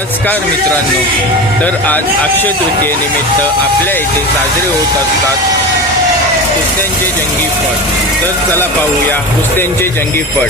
नमस्कार मित्रांनो. तर आज अक्षय तृतीयेनिमित्त आपल्या इथे साजरे होत असतात कुस्त्यांचे जंगी फळ तर चला पाहूया कुस्त्यांचे जंगी फळ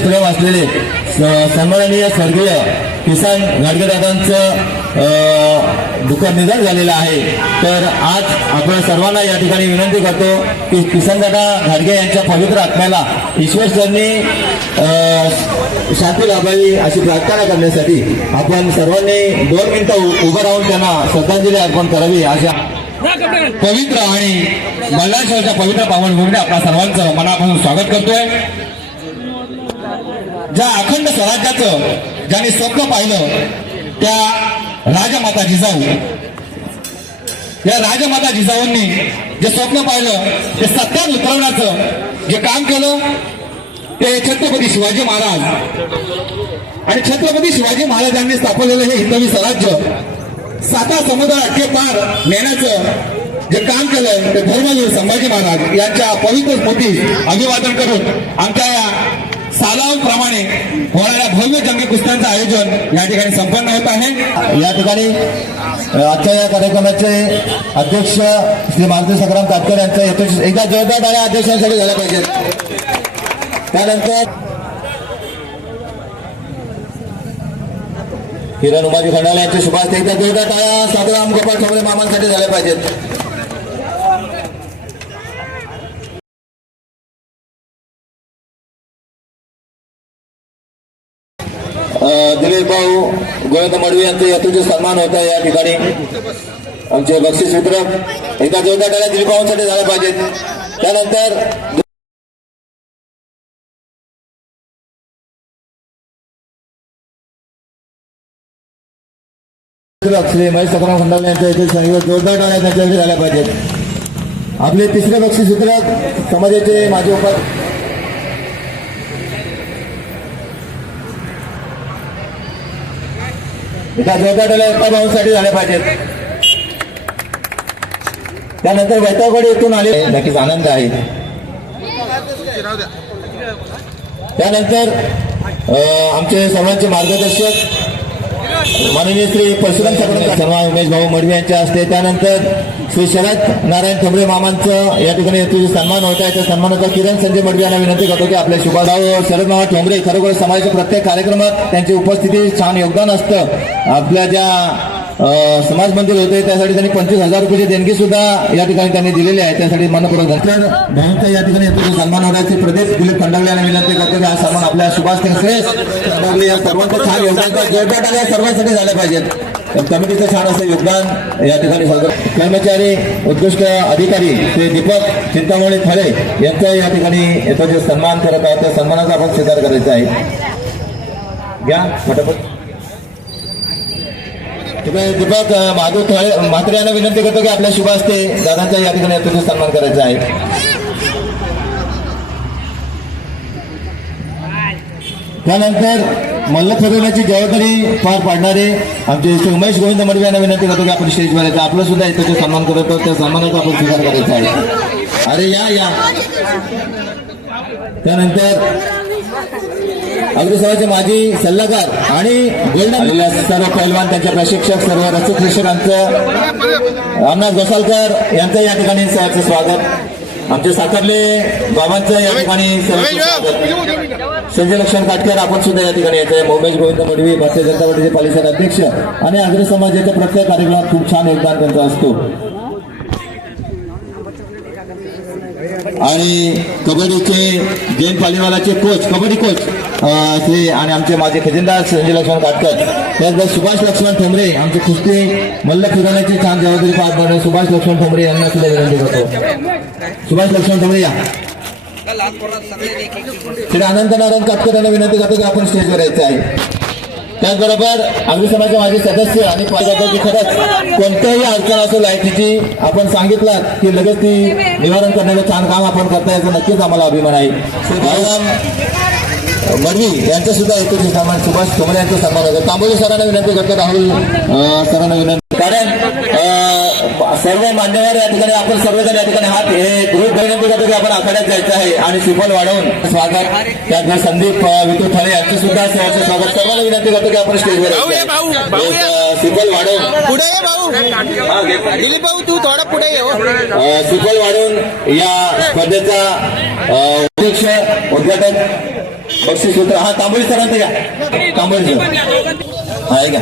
खूप प्रेम असलेले स- सन्माननीय स्वर्गीय किसान गाडगेदादांचं दुःख दुःखद निधन झालेलं आहे. तर आज आपण सर्वांना या ठिकाणी विनंती करतो की किसनदादा घाडगे यांच्या पवित्र आत्म्याला ईश्वरचरणी शांती लाभावी अशी प्रार्थना करण्यासाठी आपण सर्वांनी दोन मिनिटं उ- उभं राहून त्यांना श्रद्धांजली अर्पण करावी अशा पवित्र आणि मल्लाश्वरच्या पवित्र पावनभूमीने आपल्या सर्वांचं मनापासून स्वागत करतोय. ज्या अखंड स्वराज्याचं ज्यांनी स्वप्न पाहिलं त्या राजमाता जिजाऊ. या राजमाता जिजाऊंनी जे स्वप्न पाहिलं ते सत्यात उतरवण्याचं जे काम केलं ते छत्रपती शिवाजी महाराज. आणि छत्रपती शिवाजी महाराजांनी स्थापवलेलं हे हिंदवी स्वराज्य साता समुद्र अटके पार नेण्याचं जे काम केलं ते धर्मवीर संभाजी महाराज यांच्या पवित्र स्मृती अभिवादन करून आमच्या या सालाप्रमाणे होणाऱ्या भव्य जंगी कुस्त्यांचं आयोजन या ठिकाणी संपन्न होत आहे. या ठिकाणी आजच्या या कार्यक्रमाचे अध्यक्ष श्री मारुती संग्राम तापकर यांचा यथोचित- एकदा जोरदार टाळ्या अध्यक्षांसाठी झाल्या पाहिजेत. त्यानंतर किरण उमाजी खंडाला यांचे शुभास एकदा जोरदार टाळ्या साधुराम गोपाळ ठोंबरे मामांसाठी झाल्या पाहिजेत अ, दिलीप भाऊ गोविंद मडवी यांचे यथोचित सन्मान होत आहे या ठिकाणी. आमचे बक्षीस वितरक एकदा जोरदार टाळ्या दिलीपावांसाठी झाल्या पाहिजेत. त्यानंतर श्री महेश सकाराम खंडाले यांच्या इथे सांगितलं जोरदार टाळ्या त्यांच्यासाठी झाल्या पाहिजेत. आपले तिसरे बक्षीस वितरक समाजाचे माझे उपाय एका जोरदार एका भाऊसाठी झाल्या पाहिजेत त्यानंतर वैतागवाडी येथून आले. नक्कीच आनंद आहे. त्यानंतर आमचे सर्वांचे मार्गदर्शक माननीय श्री परशुराम साकडे उमेश भाऊ मडवी यांच्या हस्ते. त्यानंतर श्री शरद नारायण ठोंबरे मामांचं या ठिकाणी तुझे सन्मान होत आहे. त्या सन्मानाचा किरण संजय मडवी यांना विनंती करतो की आपल्या शुभाभाऊ शरद मामा ठोंबरे खरोखर समाजाच्या प्रत्येक कार्यक्रमात त्यांची उपस्थिती छान योगदान असतं. आपल्या ज्या समाज मंदिर होते त्यासाठी त्यांनी पंचवीस हजार रुपयाची देणगी सुद्धा या ठिकाणी त्यांनी दिलेली आहे. त्यासाठी मनपूर्वक धन्यवाद. तर भाऊंचा या ठिकाणी सन्मान होण्याचे प्रदेश दिलीप खंडागळे यांना विनंती करतो की हा सन्मान आपल्या सुभाष टेंगसे या सर्वांचं छान योगदान जोरदार टाळ्या सर्वांसाठी झाल्या पाहिजेत कमिटीचं छान असं योगदान या ठिकाणी कर्मचारी उत्कृष्ट अधिकारी ते दीपक चिंतामणी फळे यांचा या ठिकाणी येतो जे सन्मान करत आहोत त्या सन्मानाचा आपण स्वीकार करायचा आहे. घ्या फटाफट दीपक माधव थळे म्हात्रे यांना विनंती करतो की आपल्या शुभ असते दादांचा या ठिकाणी अत्यंत सन्मान करायचा आहे. त्यानंतर मल्ल ठरवण्याची जबाबदारी पार पाडणारे आमचे श्री उमेश गोविंद मडवे यांना विनंती करतो की आपण स्टेजवर यायचं आपलं सुद्धा इथं सन्मान करतो त्या सन्मानाचा आपण स्वीकार करायचा आहे. अरे या या. त्यानंतर अग्रसराचे माजी सल्लागार आणि गोल्डन सर्व पैलवान त्यांचे प्रशिक्षक सर्व रसप्रशिक्षकांचं रामनाथ गोसालकर यांचं या ठिकाणी सहर्ष स्वागत. आमचे सातारले बाबांचं या ठिकाणी संजय लक्ष्मण काटकर आपण सुद्धा या ठिकाणी यायचं आहे उमेश गोविंद मडवी भारतीय जनता पार्टीचे पालिकेचे अध्यक्ष आणि आग्र समाजाच्या प्रत्येक कार्यक्रमात खूप छान योगदान त्यांचं असतो. आणि कबड्डीचे जैन पालीवालाचे कोच कबड्डी कोच श्री आणि आमचे माझे खजिनदार संजय लक्ष्मण काटकर त्याचबरोबर सुभाष लक्ष्मण ठोंबरे आमचे कुस्ती मल्ल फिरवण्याची छान जबाबदारी पार पाडणारे सुभाष लक्ष्मण ठोंबरे यांना सुद्धा विनंती करतो. सुभाष लक्ष्मण ठोंबरे या. श्री अनंत नारायण काटकर यांना विनंती करतो की आपण स्टेजवर यायचं आहे. त्याचबरोबर अग्निशमनाचे माझे सदस्य आणि पाहिजे की खरंच कोणत्याही अडचण असेल लाईटीची आपण सांगितलं की लगेच ती निवारण करण्याचं छान काम आपण करता याचा नक्कीच आम्हाला अभिमान आहे. श्री मडवी यांचं सुद्धा येतो सन्मान सुभाष ठोंबरे यांचा सन्मान होतो. तांबोली सरांना विनंती करतो राहुल सरांना विनंती कारण सर्व मान्यवर या ठिकाणी आपण सर्वजण या ठिकाणी हात हे ग्रुप विनंती करतो की आपण आखाड्यात जायचं आहे आणि सुफल वाढवून स्वागत त्याचबरोबर संदीप विठू ठाणे यांचं सुद्धा सहर्ष स्वागत. सर्वांना विनंती करतो की आपण स्टेजवर. सुफल वाढवून पुढे दिलीप भाऊ तू थोडा पुढे ये हो. सुफल वाढवून या स्पर्धेचा अध्यक्ष उद्घाटक बक्षीस सूत्र हा तांबोळी सरांचं घ्या. तांबोळी सर हा हे घ्या.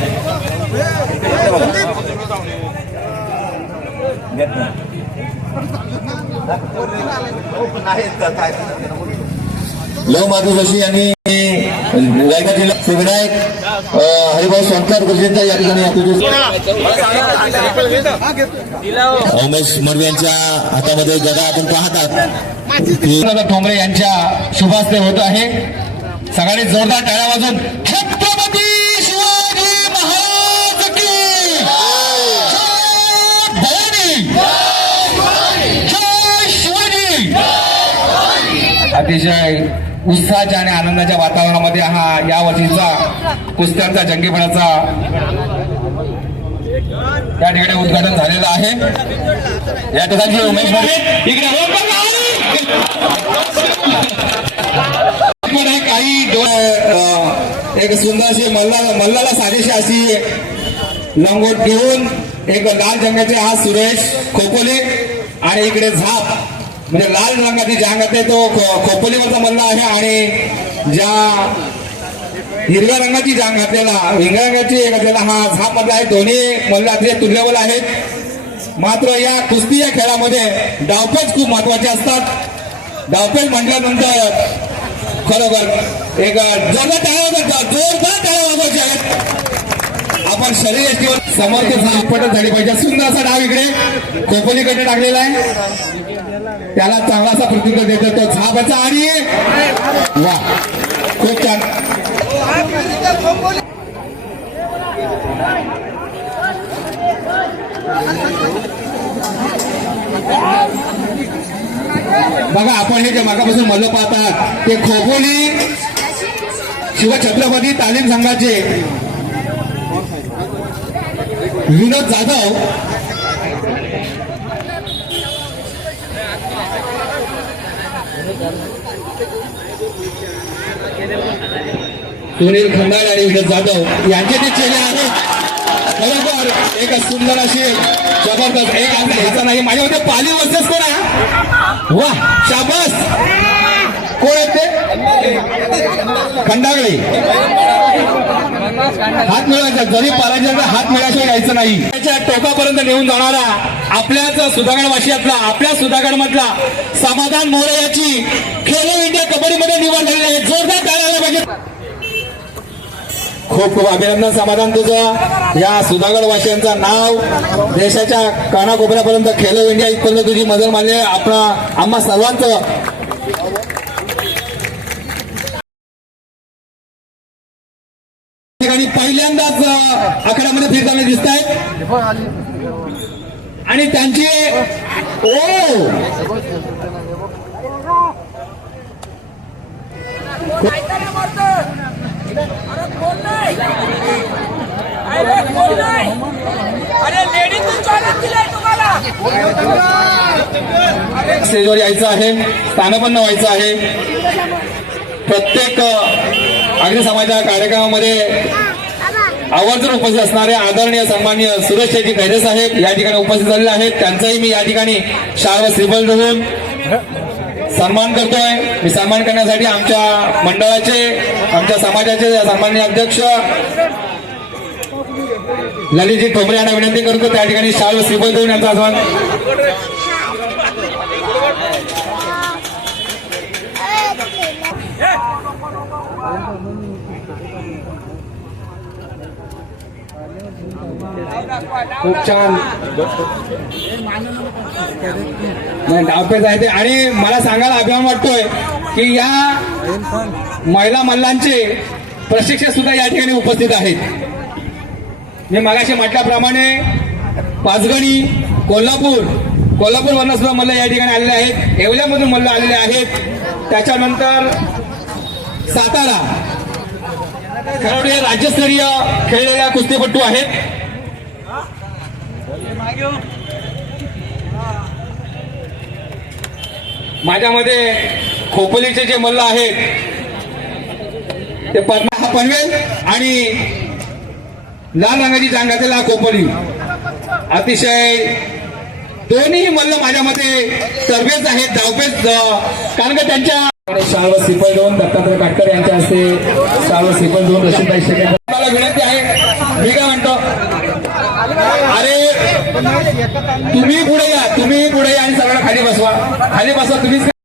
लव माधू जोशी यांनी रायगड हरिभाऊ सोनकर गुरुजींचा या ठिकाणी अतिथी उमेश यांच्या हातामध्ये जगा आपण पाहतात. ठोंबरे यांच्या शुभास्ते होत आहे. सगळ्यांनी जोरदार टाळ्या वाजून अतिशय उत्साहाच्या आणि आनंदाच्या वातावरणामध्ये हा या वर्षीचा कुस्त्यांचा जंगीपणाचा त्या ठिकाणी उद्घाटन झालेलं आहे. या ठिकाणी उमेश मडवे इकडे आहे काही एक सुंदरशी मल्ला मल्लाला साधेशी अशी लंगोट घेऊन एक लाल रंगाचे हा सुरेश खोकोले आणि इकडे झाप. म्हणजे लाल रंगाची जांग आहे तो खो- खोपोलीवरचा मल्ला आहे आणि ज्या हिरव्या रंगाची जांग घातलेला हिरव्या रंगाची घातलेला हा झाप मधला आहे दोन्ही मल्ल अतिशय तुल्यबल आहेत. मात्र या कुस्ती या खेळामध्ये डावपेच खूप महत्त्वाचे असतात. डावपेच म्हटल्यानंतर खरोखर एक जोरदार टाळ्या जोरदार टाळ्या वाजवायच्या आहेत. आपण शरीर यष्टीवर समोर झाली पाहिजे. सुंदर असा डाव इकडे. खोपोलीकडे टाकलेला आहे. त्याला चांगलासा असा देतो तो झापाचा आणि वा. खूप छान. बघा आपण हे जे मागापासून मल्ल पाहतात ते खोगोली शिवछत्रपती तालीम संघाचे विनोद जाधव सुनील खंडाळ आणि विनोद जाधव यांचे ते चेले आहेत. बरोबर एक सुंदर अशी जबरदस्त एक घ्यायचा नाही. माझ्या मते पाली वर्सेस कोण आहे वा शाबास. कोण आहेत ते? खंडागळे. हात मिळवायचा. जरी पराजयाचा हात मिळाशिवाय यायचं नाही. त्याच्या टोकापर्यंत नेऊन जाणारा आपल्याच सुधागड वाशियातला आपल्या सुधागड मधला समाधान मोरे याची खेलो इंडिया कबड्डीमध्ये निवड झालेली आहे. जोरदार टाळ्या पाहिजे. खूप खूप अभिनंदन समाधान तुझं. या सुधागड वासियांचं नाव देशाच्या कानाकोपऱ्यापर्यंत खेलो इंडिया इथपर्यंत तुझी मदत मानली आपण आम्हा सर्वांचं आखाड्यामध्ये फिरताना दिसत आहेत आणि त्यांचे ओ! स्टेजवर यायचं आहे स्थानपन्न व्हायचं आहे. प्रत्येक अ, समाजाच्या कार्यक्रमामध्ये आवर्जून उपस्थित असणारे आदरणीय सन्मान्य सुरेश शेट्टी खैरे साहेब या ठिकाणी उपस्थित झालेले आहेत. त्यांचाही मी या ठिकाणी शाळ व श्रीफल देऊन सन्मान करतोय. मी सन्मान करण्यासाठी आमच्या मंडळाचे आमच्या समाजाचे सन्मान्य अध्यक्ष ललितजी ठोंबरे यांना विनंती करतो. त्या ठिकाणी शाळ व श्रीफल देऊन यांचा सन्मान खूप छान. नाही डावपेच आहे ते. आणि मला सांगायला अभिमान वाटतोय की या महिला मल्लांचे प्रशिक्षक सुद्धा या ठिकाणी उपस्थित आहेत. मी मगाशी म्हटल्याप्रमाणे पाचगणी कोल्हापूर कोल्हापूरवरनं सुद्धा मल्ल या ठिकाणी आलेले आहेत. येवल्यामधून मल्ल आलेले आहेत. त्याच्यानंतर सातारा. खरवडे हे राज्यस्तरीय खेळलेल्या कुस्तीपट्टू आहेत. माझ्यामध्ये खोपोलीचे जे मल्ल आहेत ते पद्मा हा पनवेल आणि लाल रंगाची जांग घातलेला खोपोली. अतिशय दोन्ही मल्ल माझ्यामध्ये तरबेज आहेत धावपेज कारण का त्यांच्या शाळव सिपल दोन दत्तात्रय काटकर यांच्या हस्ते शाळव सिपल दोन रशीदाई शेख मला विनंती आहे मी काय म्हणतो? अरे तुम्ही पुढे या तुम्ही पुढे या आणि सगळं खाली बसवा. खाली बसवा तुम्ही पुढील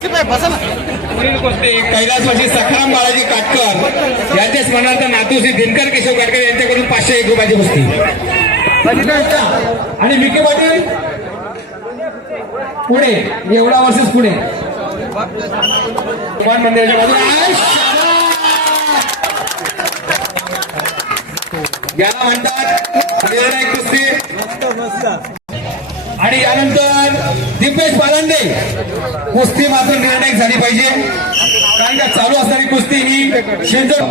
कैलासवासी सखाराम बाळाजी काटकर यांच्या स्मरणार्थ नातू दिनकर केशव काटकर यांच्याकडून पाचशे एक रुपयाची कुस्ती. आणि विखे पाटील? पुणे एवढा वर्षच पुणे भगवान मंदिराच्या बाजूला आय, शाबास! याला म्हणतात निर्णय कुस्ती. आणि यानंतर दिपेश बालांडे कुस्ती मात्र निर्णायक झाली पाहिजे. कारण का चालू असणारी कुस्ती ही शेंजड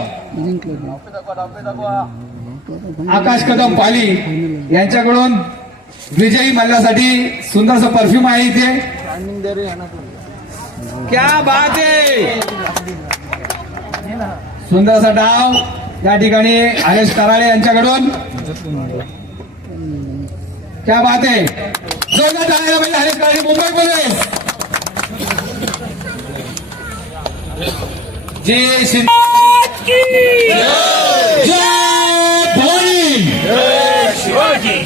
आकाश कदम पाली यांच्याकडून विजयी मल्ल्यासाठी सुंदरसा परफ्यूम आहे इथे. क्या बात आहे! सुंदरसा डाव. या ठिकाणी हरेश कराळे यांच्याकडून. क्या बात आहे. जोरदार टाळ्या पाहिजे हरेश कराळे मुंबई पोलीस. जे शिंदे जय भवानी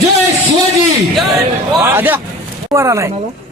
जय शिवाजी.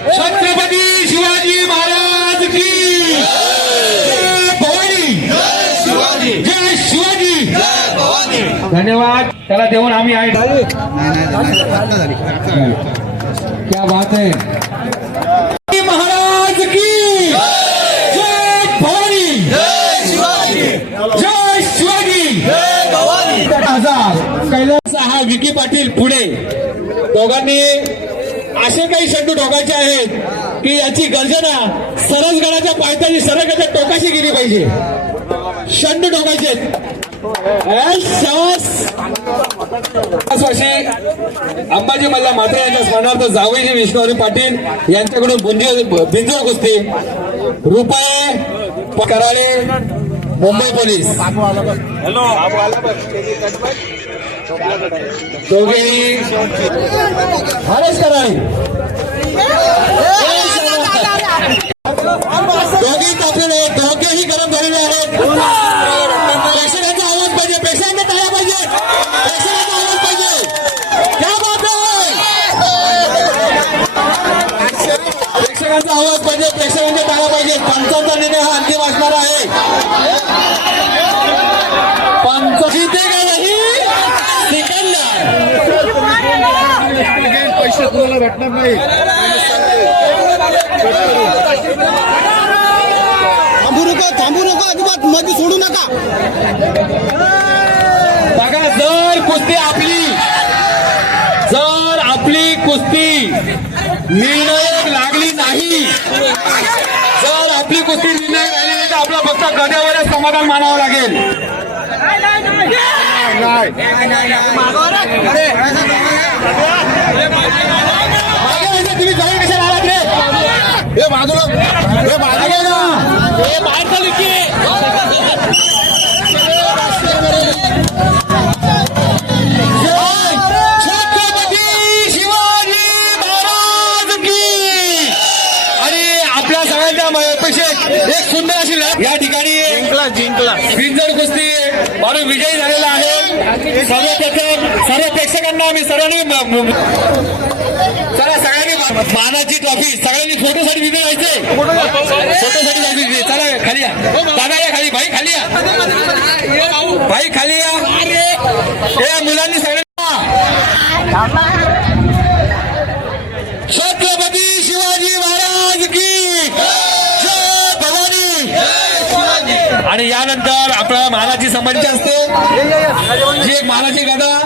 छत्रपती शिवाजी महाराज की जय शिवाजी। धन्यवाद. त्याला देऊन आम्ही आहे. क्या बात है. महाराज की शिवाजी। कैलास हा विकी पाटील पुढे दोघांनी असे काही शब्द ठोकायचे आहेत की याची गर्जना सरसगडाच्या पायथ्याची सरकाच्या टोकाशी गेली पाहिजे. शंड ठोकायचे आहेत. अंबाजी मल्ला म्हात्रे यांच्या स्मरणार्थ जावईजी विष्णुहरी पाटील यांच्याकडून बुंदी बिंजोळ कुस्ती रुपये कराळे मुंबई पोलीस. हॅलो दोघेही हरेश कराळे दोघे तापलेले दोघेही गरम झालेले आहेत. आवाज पाहिजे पेशंटने टाळ्या पाहिजे पेशंटाचा पाहिजे. क्या आवाज पाहिजे प्रेक्षकांच्या टाळ्या पाहिजे. पंचांचा निर्णय हा अंतिम असणार आहे. थांबू नको थांबू नको अजिबात मध्ये सोडू नका. बघा जर कुस्ती आपली जर आपली कुस्ती निर्णायक लागली नाही जर आपली कुस्ती निर्णायक लागली नाही तर आपला फक्त गद्यावरच समाधान मानावं लागेल. तुम्ही आलात रे हे बाजूला हे ना. हे बाहेर चालू की एक सुंदर अशी या ठिकाणी जिंकला जिंकला कुस्ती मारून विजयी झालेला आहे. सर्व सर्व प्रेक्षकांना आम्ही सर्वांनी चला सगळ्यांनी मानाची ट्रॉफी सगळ्यांनी फोटोसाठी विधी व्हायचे. फोटोसाठी जायचे तिथे. चला खाली या. दादा या खाली. भाई खाली या. भाई खाली या. या मुलांनी सगळ्यांना छत्रपती शिवाजी महाराज की जय भवानी आणि यानंतर आपला मानाची संबंधी असते. जी एक मानाची गदा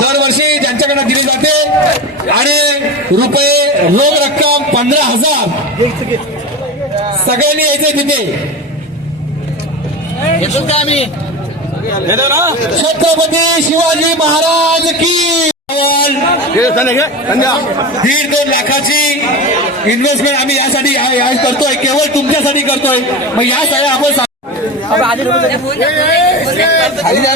दरवर्षी ज्यांच्याकडे दिली जाते. आणि रुपये रोख रक्कम पंधरा हजार. सगळ्यांनी यायचे तिथे. छत्रपती शिवाजी महाराज की दीड दोन लाखाची इन्व्हेस्टमेंट आम्ही यासाठी करतोय. केवळ तुमच्यासाठी करतोय. मग या सगळ्या आपण खाली जा